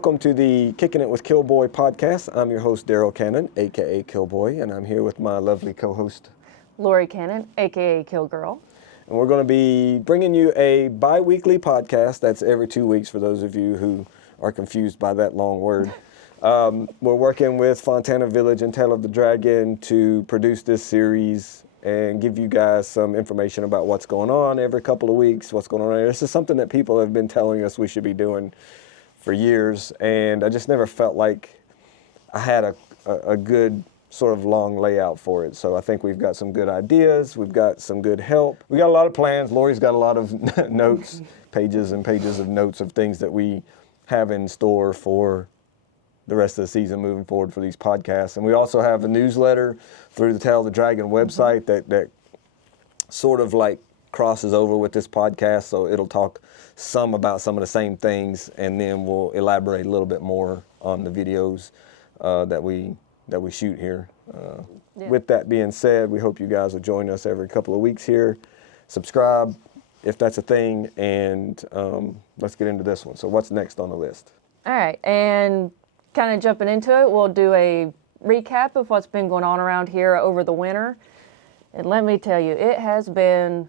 welcome to the Kickin' It with Killboy podcast. I'm your host, Daryl Cannon, a.k.a. Killboy, and I'm here with my lovely co-host, Lori Cannon, a.k.a. Killgirl. And we're going to be bringing you a bi-weekly podcast. That's every 2 weeks for those of you who are confused by that long word. We're working with Fontana Village and Tail of the Dragon to produce this series and give you guys some information about what's going on every couple of weeks, what's going on. This is something that people have been telling us we should be doing for years, and I just never felt like I had a good sort of long layout for it. So I think we've got some good ideas, we've got some good help. We got a lot of plans. Lori's got a lot of notes, pages and pages of notes of things that we have in store for the rest of the season moving forward for these podcasts. And we also have a newsletter through the Tail of the Dragon website that sort of like crosses over with this podcast, so it'll talk some about some of the same things, and then we'll elaborate a little bit more on the videos that we shoot here. With that being said, we hope you guys will join us every couple of weeks here. Subscribe if that's a thing, and let's get into this one. So what's next on the list? All right, and kind of jumping into it, we'll do a recap of what's been going on around here over the winter. And let me tell you, it has been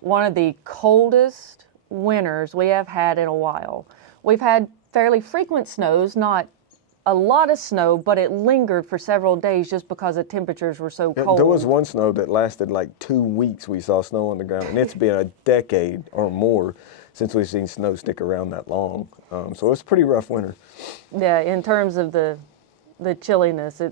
one of the coldest winters we have had in a while. We've had fairly frequent snows, not a lot of snow, but it lingered for several days just because the temperatures were so cold. There was one snow that lasted like 2 weeks. We saw snow on the ground, and it's been a decade or more since we've seen snow stick around that long. So it's a pretty rough winter. Yeah, in terms of the chilliness,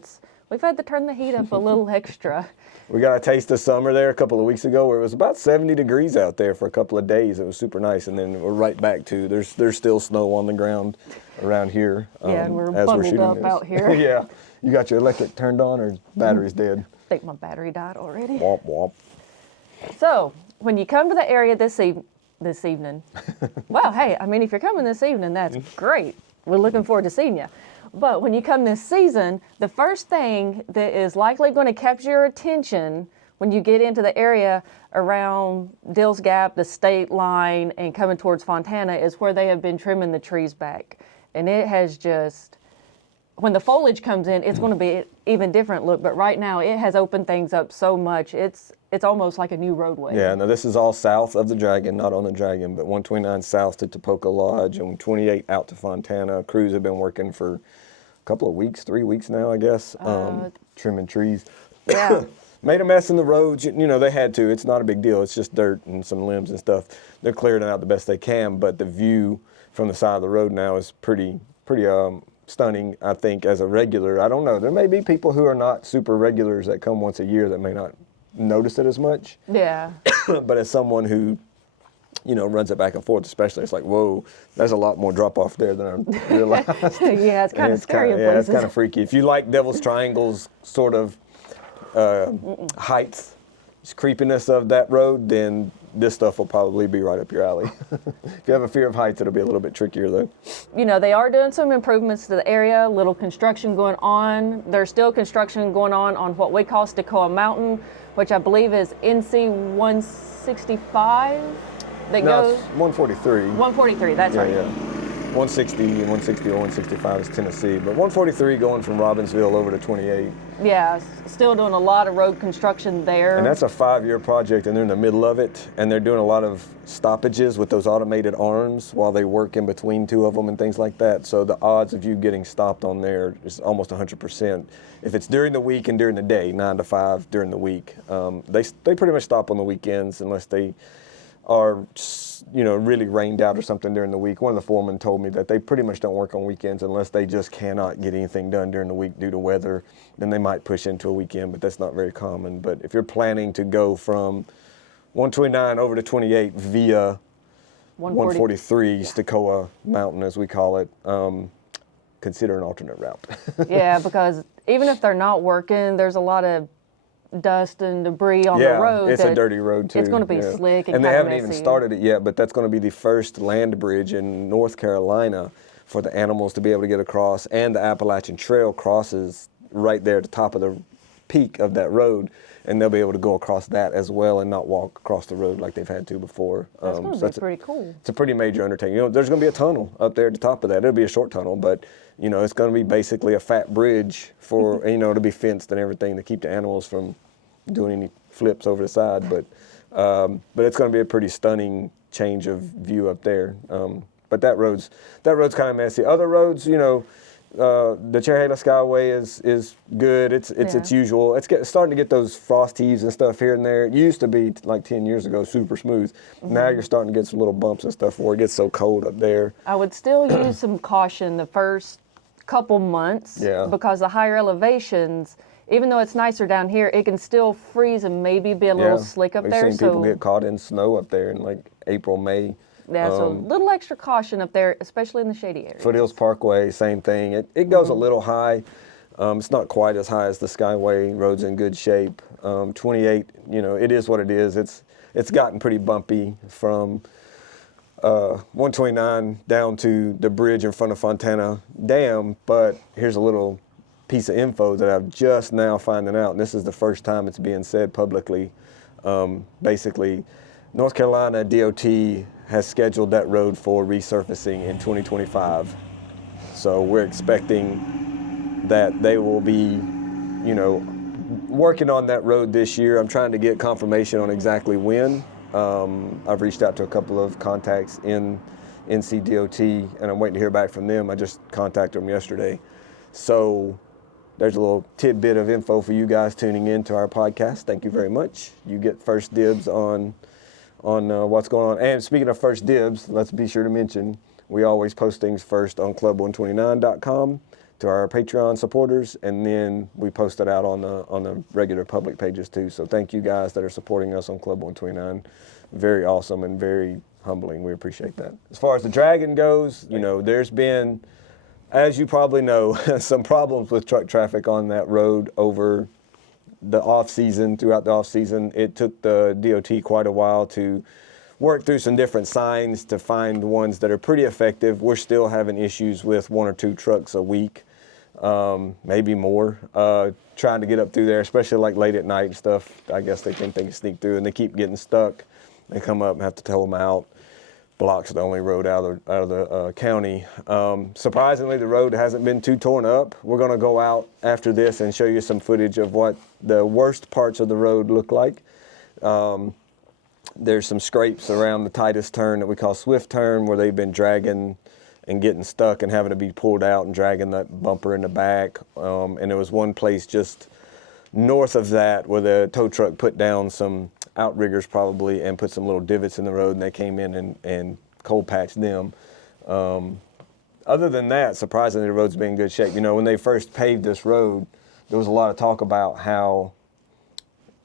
we've had to turn the heat up a little extra. We got a taste of summer there a couple of weeks ago where it was about 70 degrees out there for a couple of days. It was super nice, and then we're right back to there's still snow on the ground around here. Yeah, and we're bundled up out here. Yeah. You got your electric turned on, or battery's dead? I think my battery died already. Womp womp. So, when you come to the area this evening, well, hey, I mean, if you're coming this evening, that's great. We're looking forward to seeing you. But when you come this season, the first thing that is likely going to capture your attention when you get into the area around Dill's Gap, the state line, and coming towards Fontana is where they have been trimming the trees back. And it has just, when the foliage comes in, it's going to be an even different look. But right now, it has opened things up so much. It's almost like a new roadway. Yeah, now this is all south of the Dragon, not on the Dragon, but 129 south to Topoka Lodge and 28 out to Fontana. Crews have been working for a couple of weeks, 3 weeks now, I guess, trimming trees. Yeah. Made a mess in the roads. You know, they had to. It's not a big deal. It's just dirt and some limbs and stuff. They're clearing it out the best they can, but the view from the side of the road now is pretty stunning, I think, as a regular. I don't know. There may be people who are not super regulars that come once a year that may not notice it as much. Yeah. But as someone who, you know, runs it back and forth, especially, it's like, whoa, there's a lot more drop off there than I realized. Yeah, it's kind of scary in places. Yeah, it's kind of freaky. If you like Devil's Triangle's sort of height, creepiness of that road, then this stuff will probably be right up your alley. If you have a fear of heights, it'll be a little bit trickier though. You know, they are doing some improvements to the area, little construction going on. There's still construction going on what we call Stokoa Mountain, which I believe is NC 165 that goes... It's 143. 143, that's right. Yeah. 160 and 160 or 165 is Tennessee, but 143 going from Robbinsville over to 28. Yeah, still doing a lot of road construction there. And that's a 5-year project, and they're in the middle of it, and they're doing a lot of stoppages with those automated arms while they work in between two of them and things like that. So the odds of you getting stopped on there is almost 100%. If it's during the week and during the day, 9 to 5 during the week, they pretty much stop on the weekends unless they are, you know, really rained out or something during the week. One of the foremen told me that they pretty much don't work on weekends unless they just cannot get anything done during the week due to weather. Then they might push into a weekend, but that's not very common. But if you're planning to go from 129 over to 28 via 143 Stokoa Mountain, as we call it, consider an alternate route. Yeah, because even if they're not working, there's a lot of dust and debris on the road. It's a dirty road too. It's going to be slick and they haven't even started it yet, but that's going to be the first land bridge in North Carolina for the animals to be able to get across, and the Appalachian Trail crosses right there at the top of the peak of that road, and they'll be able to go across that as well and not walk across the road like they've had to before. That's going to be pretty cool. It's a pretty major undertaking. There's going to be a tunnel up there at the top of that. It'll be a short tunnel, but it's going to be basically a fat bridge for to be fenced and everything to keep the animals from doing any flips over the side. But it's going to be a pretty stunning change of view up there. But that road's kind of messy. Other roads, the Cherryhala Skyway is good. It's its usual. It's starting to get those frost heaves and stuff here and there. It used to be like 10 years ago super smooth. Now you're starting to get some little bumps and stuff where it gets so cold up there. I would still use some caution the first couple months because the higher elevations, even though it's nicer down here, it can still freeze and maybe be a little slick up there. We've seen people get caught in snow up there in like April, May. Yeah, so a little extra caution up there, especially in the shady areas. Foothills Parkway, same thing. It goes a little high. It's not quite as high as the Skyway. Road's in good shape. 28, it is what it is. It's gotten pretty bumpy from 129 down to the bridge in front of Fontana Dam, but here's a little piece of info that I'm just now finding out, and this is the first time it's being said publicly. Basically, North Carolina DOT has scheduled that road for resurfacing in 2025. So we're expecting that they will be, working on that road this year. I'm trying to get confirmation on exactly when. I've reached out to a couple of contacts in NCDOT, and I'm waiting to hear back from them. I just contacted them yesterday. So there's a little tidbit of info for you guys tuning in to our podcast. Thank you very much. You get first dibs on what's going on. And speaking of first dibs, let's be sure to mention, we always post things first on club129.com to our Patreon supporters, and then we post it out on the regular public pages too. So thank you guys that are supporting us on Club 129. Very awesome and very humbling. We appreciate that. As far as the Dragon goes, there's been, as you probably know, some problems with truck traffic on that road over the throughout the off season. It took the DOT quite a while to work through some different signs to find ones that are pretty effective. We're still having issues with 1 or 2 trucks a week, maybe more, trying to get up through there, especially like late at night and stuff. I guess they think they can sneak through, and they keep getting stuck. They come up and have to tow them out. Blocks the only road out of the county. Surprisingly, the road hasn't been too torn up. We're going to go out after this and show you some footage of what the worst parts of the road look like. There's some scrapes around the tightest turn that we call Swift Turn, where they've been dragging and getting stuck and having to be pulled out and dragging that bumper in the back. And there was one place just north of that where the tow truck put down some outriggers probably and put some little divots in the road, and they came in and cold patched them. Other than that, surprisingly, the road's been in good shape. When they first paved this road, there was a lot of talk about how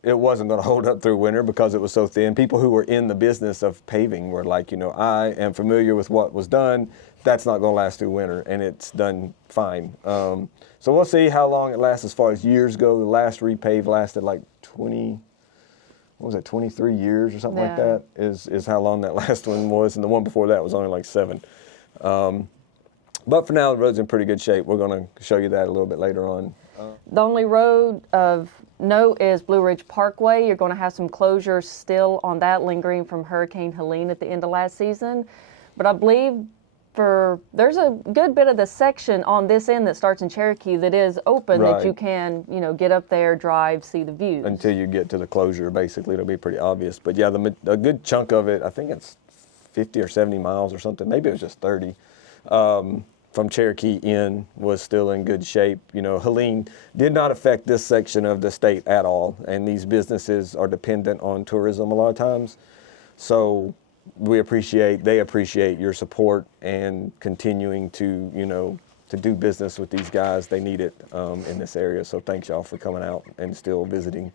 it wasn't going to hold up through winter because it was so thin. People who were in the business of paving were like, I am familiar with what was done. That's not going to last through winter, and it's done fine. So we'll see how long it lasts as far as years go. The last repave lasted like 23 years or something like that is how long that last one was. And the one before that was only like 7. But for now, the road's in pretty good shape. We're going to show you that a little bit later on. The only road of note is Blue Ridge Parkway. You're going to have some closures still on that lingering from Hurricane Helene at the end of last season. But I believe there's a good bit of the section on this end that starts in Cherokee that is open that you can, get up there, drive, see the views. Until you get to the closure, basically, it'll be pretty obvious. But yeah, a good chunk of it, I think it's 50 or 70 miles or something. Maybe it was just 30. From Cherokee in was still in good shape. Helene did not affect this section of the state at all, and these businesses are dependent on tourism a lot of times. So they appreciate your support and continuing to do business with these guys. They need it in this area. So thanks y'all for coming out and still visiting.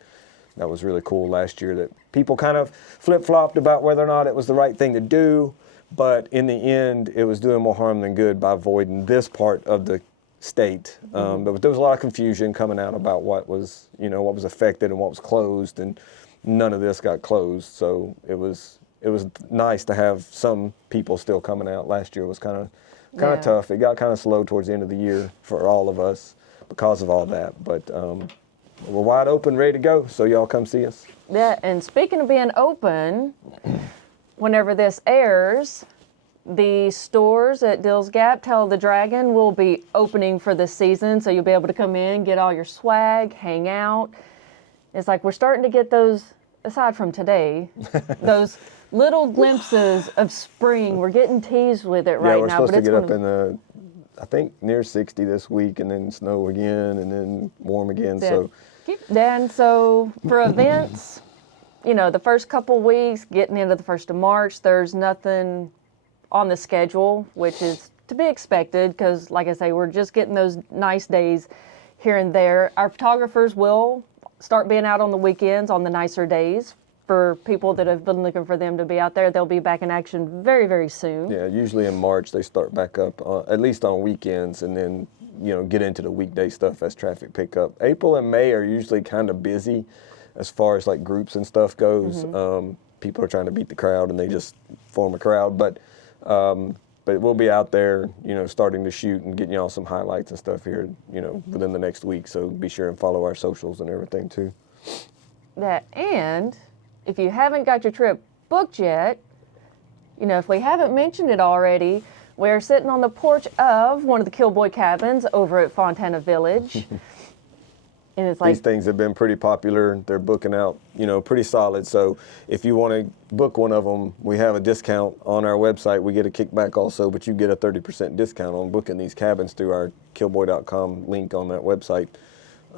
That was really cool last year that people kind of flip-flopped about whether or not it was the right thing to do. But in the end, it was doing more harm than good by avoiding this part of the state. But there was a lot of confusion coming out about what was affected and what was closed, and none of this got closed. So it was nice to have some people still coming out. Last year was kind of tough. It got kind of slow towards the end of the year for all of us because of all that. But we're wide open, ready to go. So y'all come see us. Yeah, and speaking of being open, whenever this airs, the stores at Dill's Gap, Tail of the Dragon, will be opening for this season. So you'll be able to come in, get all your swag, hang out. It's like we're starting to get those, aside from today, those little glimpses of spring. We're getting teased with it right now. Yeah, we're supposed to get up in the, I think, near 60 this week, and then snow again, and then warm again. So. And so for events, you know, the first couple weeks, getting into the 1st of March, there's nothing on the schedule, which is to be expected because, like I say, we're just getting those nice days here and there. Our photographers will start being out on the weekends on the nicer days. For people that have been looking for them to be out there, they'll be back in action very, very soon. Yeah, usually in March they start back up, at least on weekends, and then, you know, get into the weekday stuff as traffic pick up. April and May are usually kind of busy as far as like groups and stuff goes. People are trying to beat the crowd and they just form a crowd, but we'll be out there, you know, starting to shoot and getting y'all some highlights and stuff here, you know, within the next week. So be sure and follow our socials and everything too. And if you haven't got your trip booked yet, you know, if we haven't mentioned it already, we're sitting on the porch of one of the Killboy cabins over at Fontana Village. And it's like, these things have been pretty popular. They're booking out, you know, pretty solid. So if you want to book one of them, we have a discount on our website. We get a kickback also, but you get a 30% discount on booking these cabins through our killboy.com link on that website.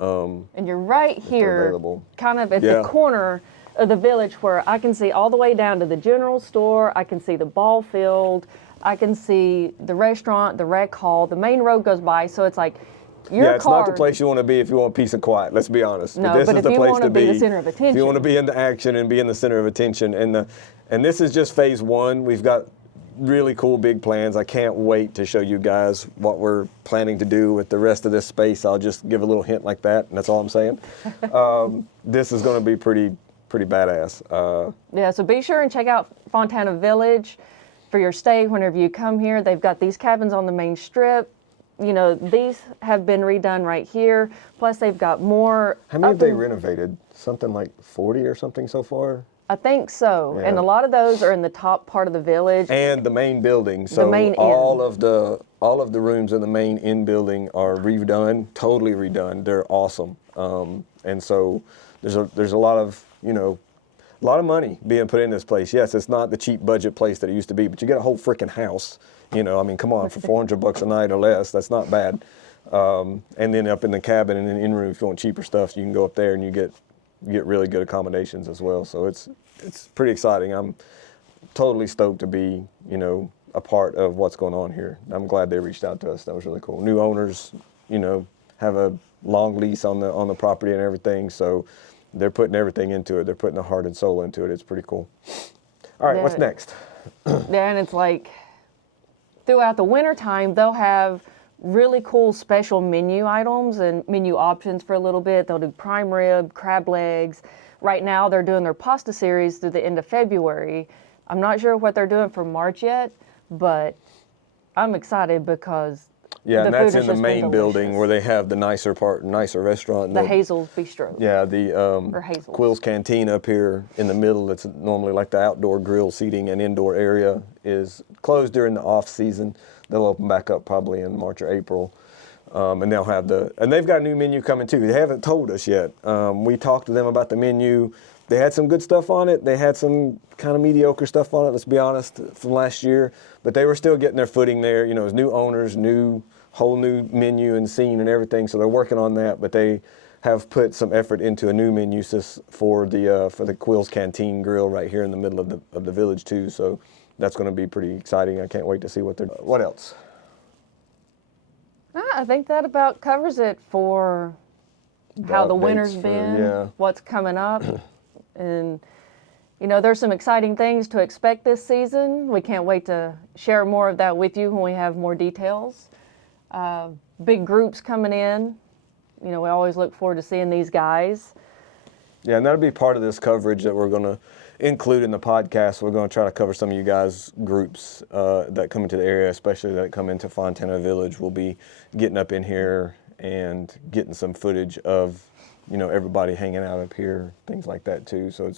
and you're right here, available. kind of at the corner of the village where I can see all the way down to the general store. I can see the ball field. I can see the restaurant, the rec hall. The main road goes by, so it's like your it's car. not the place you want to be if you want peace and quiet. Let's be honest. No, this but is if the you place want to be the center of attention. If you want to be in the action and be in the center of attention, and this is just phase one. We've got really cool big plans. I can't wait to show you guys what we're planning to do with the rest of this space. I'll just give a little hint like that, and that's all I'm saying. This is going to be pretty badass. Yeah, so be sure and check out Fontana Village for your stay whenever you come here. They've got these cabins on the main strip. You know, these have been redone right here. Plus, they've got more. How many have they renovated? Something like 40 or something so far? I think so. Yeah. And a lot of those are in the top part of the village. And the main building. So main all of the rooms in the main inn building are redone, totally redone. They're awesome. And so there's a lot of, you know, a lot of money being put in this place. Yes, it's not the cheap budget place that it used to be, but you get a whole freaking house. You know, I mean, come on, for $400 a night or less, that's not bad. And then up in the cabin and in the in-room, if you want cheaper stuff, you can go up there and you get really good accommodations as well. So it's pretty exciting. I'm totally stoked to be, you know, a part of what's going on here. I'm glad they reached out to us. That was really cool. New owners, you know, have a long lease on the property and everything. So they're putting everything into it. They're putting the heart and soul into it. It's pretty cool. All right, what's next? Yeah, and it's like throughout the winter time, they'll have really cool special menu items and menu options for a little bit. They'll do prime rib, crab legs. Right now, they're doing their pasta series through the end of February. I'm not sure what they're doing for March yet, but I'm excited because and that's in the main building where they have the nicer restaurant. The Hazel's Bistro. Yeah, the Quill's Canteen up here in the middle. That's normally like the outdoor grill seating and indoor area is closed during the off season. They'll open back up probably in March or April. And they'll have and they've got a new menu coming too. They haven't told us yet. We talked to them about the menu. They had some good stuff on it. They had some kind of mediocre stuff on it, let's be honest, from last year. But they were still getting their footing there. You know, as new owners, whole new menu and scene and everything. So they're working on that. But they have put some effort into a new menu for the Quill's Canteen Grill right here in the middle of the village too. So that's going to be pretty exciting. I can't wait to see what else. I think that about covers it for how the winter's been, what's coming up. And, you know, there's some exciting things to expect this season. We can't wait to share more of that with you when we have more details. Big groups coming in. You know, we always look forward to seeing these guys. Yeah, and that'll be part of this coverage that we're going to include in the podcast. We're going to try to cover some of you guys' groups that come into the area, especially that come into Fontana Village. We'll be getting up in here and getting some footage of you know, everybody hanging out up here, things like that too. So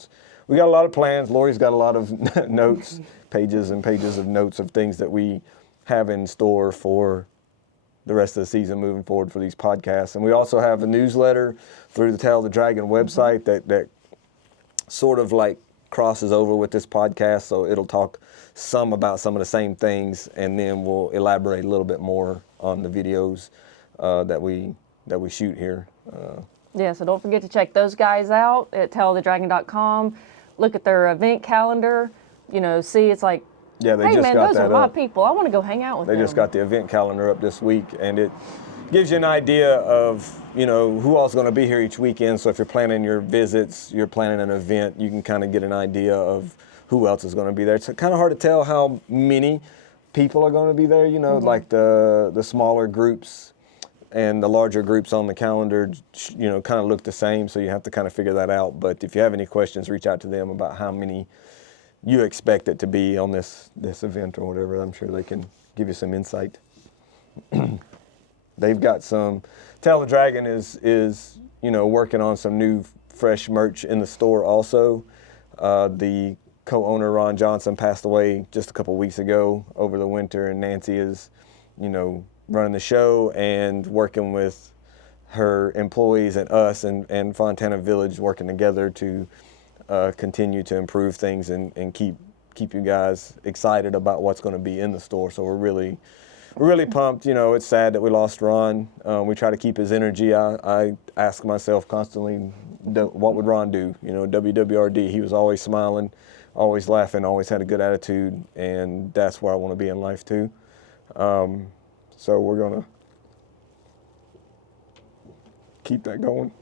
we got a lot of plans. Lori's got a lot of notes, pages and pages of notes of things that we have in store for the rest of the season moving forward for these podcasts. And we also have a newsletter through the Tail of the Dragon website that sort of like crosses over with this podcast. So it'll talk some about some of the same things, and then we'll elaborate a little bit more on the videos that we shoot here. Yeah, so don't forget to check those guys out at tailofthedragon.com. Look at their event calendar. You know, see, it's like, Yeah, they hey just man, got those that are my up. people. I want to go hang out with They them. just got the event calendar up this week, and it gives you an idea of, you know, who all's going to be here each weekend. So if you're planning your visits, you're planning an event, you can kind of get an idea of who else is going to be there. It's kind of hard to tell how many people are going to be there, you know, like the smaller groups and the larger groups on the calendar, you know, kind of look the same. So you have to kind of figure that out. But if you have any questions, reach out to them about how many you expect it to be on this event or whatever. I'm sure they can give you some insight. They've got some, Tail of the Dragon is, you know, working on some new fresh merch in the store also. The co-owner, Ron Johnson, passed away just a couple weeks ago over the winter, and Nancy is, you know, running the show and working with her employees and us and Fontana Village, working together to continue to improve things and keep you guys excited about what's going to be in the store. So we're really pumped. You know, it's sad that we lost Ron. We try to keep his energy. I ask myself constantly, what would Ron do? You know, WWRD, he was always smiling, always laughing, always had a good attitude, and that's where I want to be in life too. So we're going to keep that going.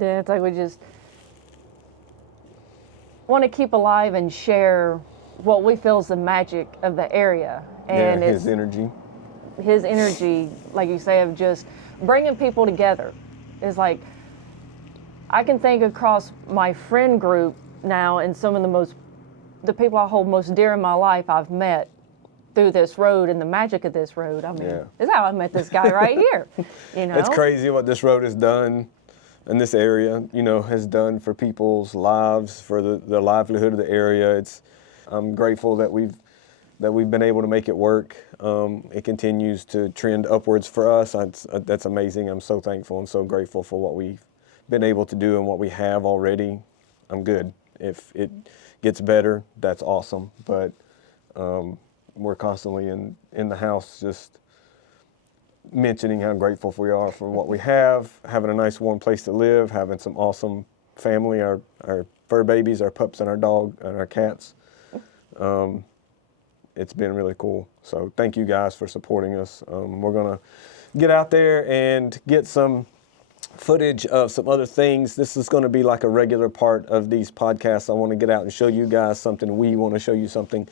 Yeah, it's like we just want to keep alive and share what we feel is the magic of the area. And his energy. His energy, like you say, of just bringing people together. Is like, I can think across my friend group now, and some of the people I hold most dear in my life I've met through this road, and the magic of this road. I mean, Yeah. this is how I met this guy right here. You know, It's crazy what this road has done in this area, you know, has done for people's lives, for the livelihood of the area. I'm grateful that we've been able to make it work. It continues to trend upwards for us. That's amazing. I'm so thankful and so grateful for what we've been able to do and what we have already. I'm good. If it gets better, that's awesome. But we're constantly in the house just mentioning how grateful we are for what we have, having a nice warm place to live, having some awesome family, our fur babies, our pups and our dog and our cats. It's been really cool. So thank you guys for supporting us. We're going to get out there and get some footage of some other things. This is going to be like a regular part of these podcasts. I want to get out and show you guys something. We want to show you something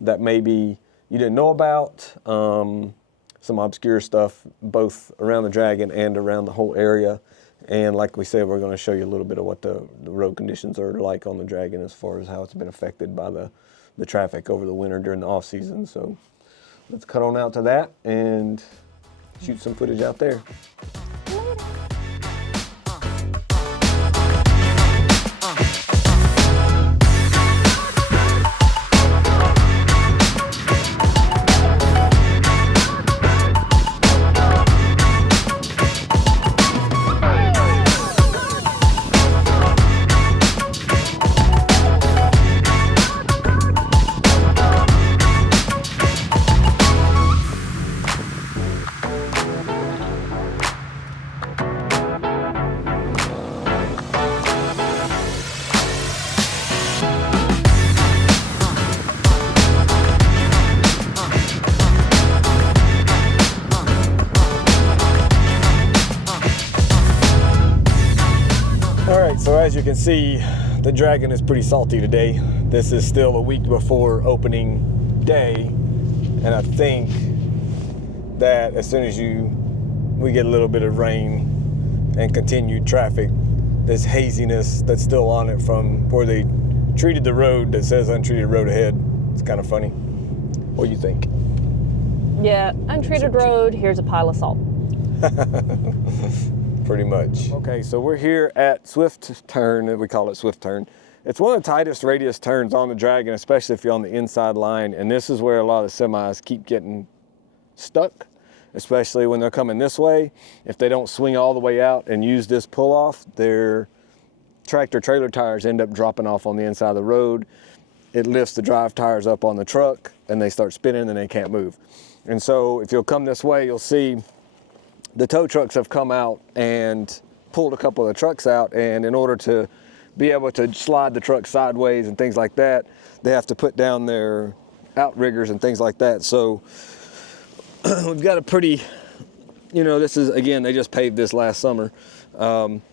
that maybe you didn't know about, some obscure stuff, both around the Dragon and around the whole area. And like we said, we're going to show you a little bit of what the road conditions are like on the Dragon as far as how it's been affected by the traffic over the winter during the off season. So let's cut on out to that and shoot some footage out there. So as you can see, the Dragon is pretty salty today. This is still a week before opening day, and I think that as soon as we get a little bit of rain and continued traffic, this haziness that's still on it from where they treated the road that says untreated road ahead, it's kind of funny. What do you think? Yeah, untreated road, here's a pile of salt. pretty much. Okay, so we're here at Swift Turn, we call it Swift Turn. It's one of the tightest radius turns on the Dragon, especially if you're on the inside line, and this is where a lot of semis keep getting stuck, especially when they're coming this way. If they don't swing all the way out and use this pull-off, their tractor trailer tires end up dropping off on the inside of the road. It lifts the drive tires up on the truck, and they start spinning and they can't move. And so if you'll come this way, you'll see the tow trucks have come out and pulled a couple of the trucks out, and in order to be able to slide the truck sideways and things like that, they have to put down their outriggers and things like that. So we've got a pretty, this is, again, they just paved this last summer.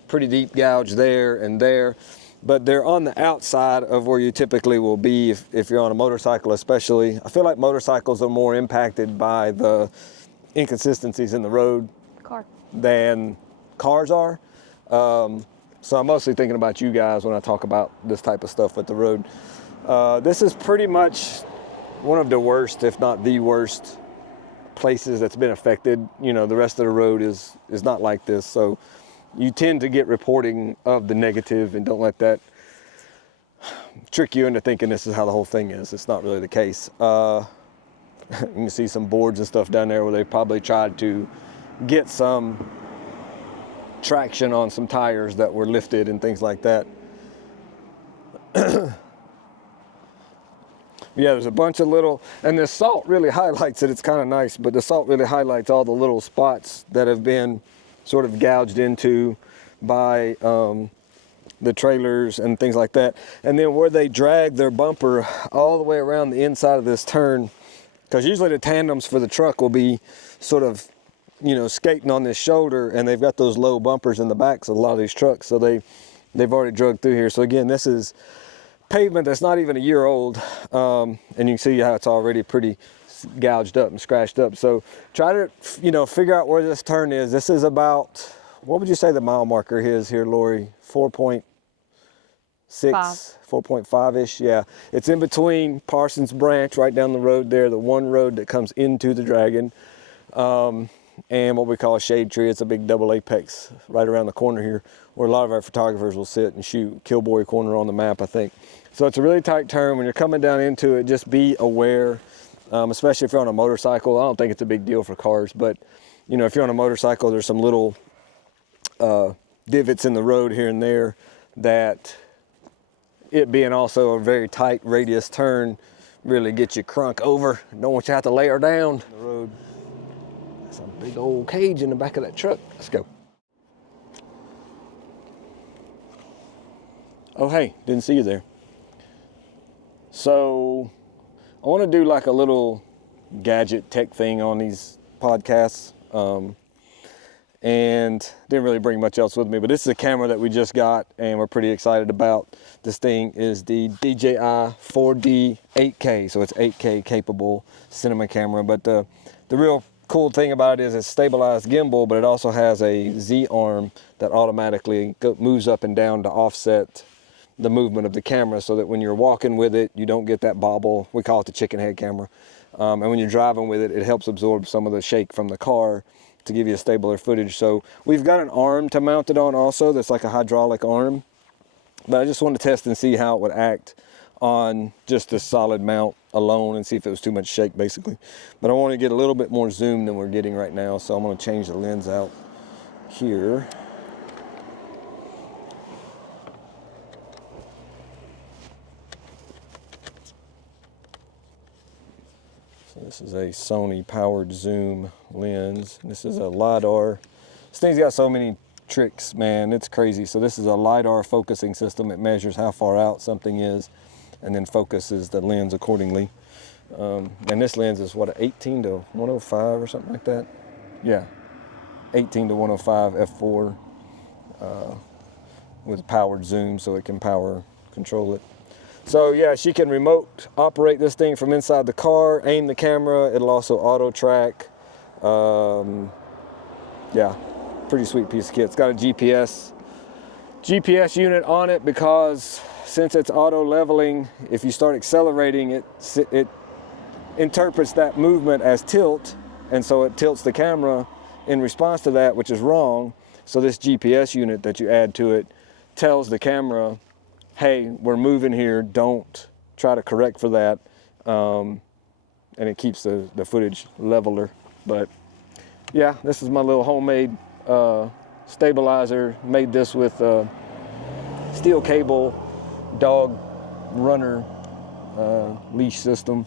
Pretty deep gouge there and there, but they're on the outside of where you typically will be if you're on a motorcycle especially. I feel like motorcycles are more impacted by the inconsistencies in the road than cars are. So I'm mostly thinking about you guys when I talk about this type of stuff with the road. This is pretty much one of the worst, if not the worst, places that's been affected. The rest of the road is not like this. So you tend to get reporting of the negative, and don't let that trick you into thinking this is how the whole thing is. It's not really the case. You can see some boards and stuff down there where they probably tried to get some traction on some tires that were lifted and things like that. Yeah, there's a bunch of little, and this salt really highlights it. It's kind of nice, but the salt really highlights all the little spots that have been sort of gouged into by the trailers and things like that. And then where they drag their bumper all the way around the inside of this turn, because usually the tandems for the truck will be sort of skating on this shoulder, and they've got those low bumpers in the backs of a lot of these trucks, so they've already drug through here. So again, this is pavement that's not even a year old, and you can see how it's already pretty gouged up and scratched up. So try to figure out where this turn is. This is about, what would you say the mile marker is here, Lori? 4.6, 4.5-ish. Yeah, it's in between Parsons Branch, right down the road there, the one road that comes into the Dragon, and what we call a shade tree. It's a big double apex right around the corner here, where a lot of our photographers will sit and shoot. Killboy corner on the map, I think. So it's a really tight turn. When you're coming down into it, just be aware, especially if you're on a motorcycle. I don't think it's a big deal for cars, but if you're on a motorcycle, there's some little divots in the road here and there that, it being also a very tight radius turn, really get you crunk over. Don't want you to have to lay her down the road. Some big old cage in the back of that truck. Let's go. Oh, hey, didn't see you there. So I want to do like a little gadget tech thing on these podcasts, and didn't really bring much else with me, but this is a camera that we just got and we're pretty excited about. This thing is the DJI 4D 8K, so it's 8K capable cinema camera, but the real cool thing about it is it's stabilized gimbal, but it also has a Z arm that automatically moves up and down to offset the movement of the camera, so that when you're walking with it, you don't get that bobble. We call it the chicken head camera. And when you're driving with it, it helps absorb some of the shake from the car to give you a stabler footage. So we've got an arm to mount it on also, that's like a hydraulic arm. But I just wanted to test and see how it would act on just a solid mount alone and see if it was too much shake, basically. But I want to get a little bit more zoom than we're getting right now, so I'm going to change the lens out here. So this is a Sony powered zoom lens. This is a LiDAR. This thing's got so many tricks, man, it's crazy. So this is a LiDAR focusing system. It measures how far out something is and then focuses the lens accordingly. And this lens is what, 18 to 105 or something like that? Yeah, 18 to 105 f4 with powered zoom, so it can power control it. So yeah, she can remote operate this thing from inside the car, aim the camera. It'll also auto track. Yeah, pretty sweet piece of kit. It's got a GPS unit on it, because since it's auto leveling, if you start accelerating, it interprets that movement as tilt, and so it tilts the camera in response to that, which is wrong. So this GPS unit that you add to it tells the camera, hey, we're moving here, don't try to correct for that. And it keeps the footage leveler. But yeah, this is my little homemade stabilizer. Made this with steel cable, dog runner leash system,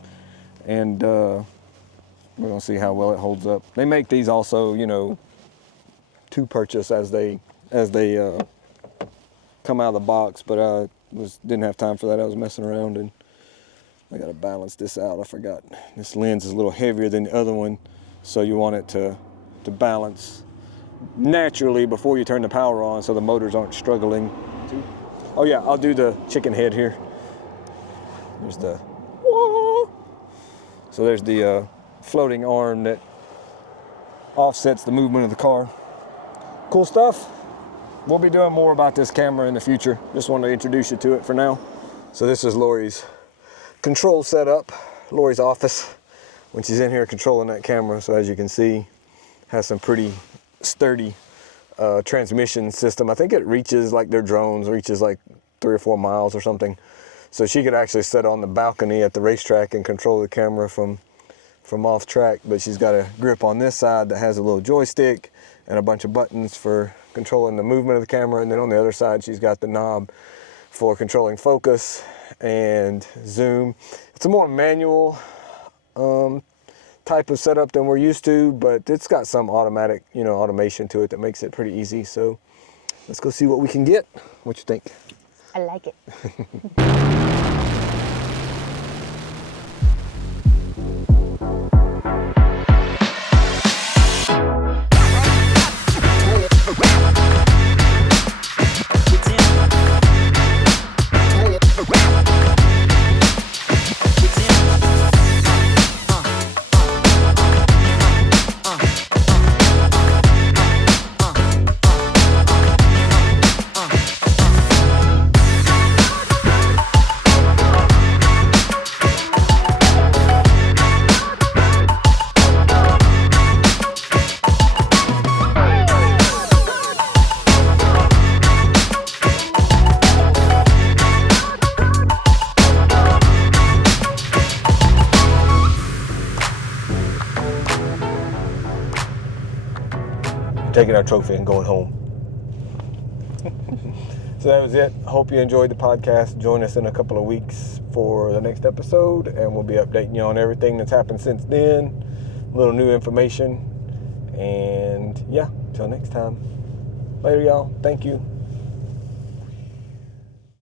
and we're gonna see how well it holds up. They make these also, you know, to purchase as they come out of the box, but I didn't have time for that. I was messing around, and I gotta balance this out. I forgot this lens is a little heavier than the other one, so you want it to balance naturally before you turn the power on, so the motors aren't struggling. Oh yeah, I'll do the chicken head here. There's the so there's the floating arm that offsets the movement of the car. Cool stuff. We'll be doing more about this camera in the future. Just wanted to introduce you to it for now. So this is Lori's control setup, Lori's office, when she's in here controlling that camera. So as you can see, has some pretty sturdy transmission system. I think it reaches, like their drones, reaches like 3 or 4 miles or something. So she could actually sit on the balcony at the racetrack and control the camera from off track, but she's got a grip on this side that has a little joystick and a bunch of buttons for controlling the movement of the camera, and then on the other side she's got the knob for controlling focus and zoom. It's a more manual type of setup than we're used to, but it's got some automatic, you know, automation to it that makes it pretty easy. So let's go see what we can get. What you think? I like it. Taking our trophy and going home. So that was it. Hope you enjoyed the podcast. Join us in a couple of weeks for the next episode, and we'll be updating you on everything that's happened since then, a little new information, and yeah, till next time. Later, y'all. Thank you.